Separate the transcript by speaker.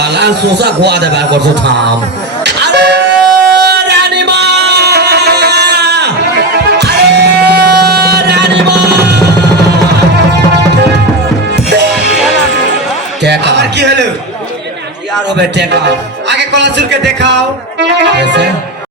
Speaker 1: খালান Sosa খোয়া দেবার করছ থাম।
Speaker 2: আবার কি হলো?
Speaker 1: কি আর হবে টেকা?
Speaker 2: আগে কলাচুরকে দেখাও।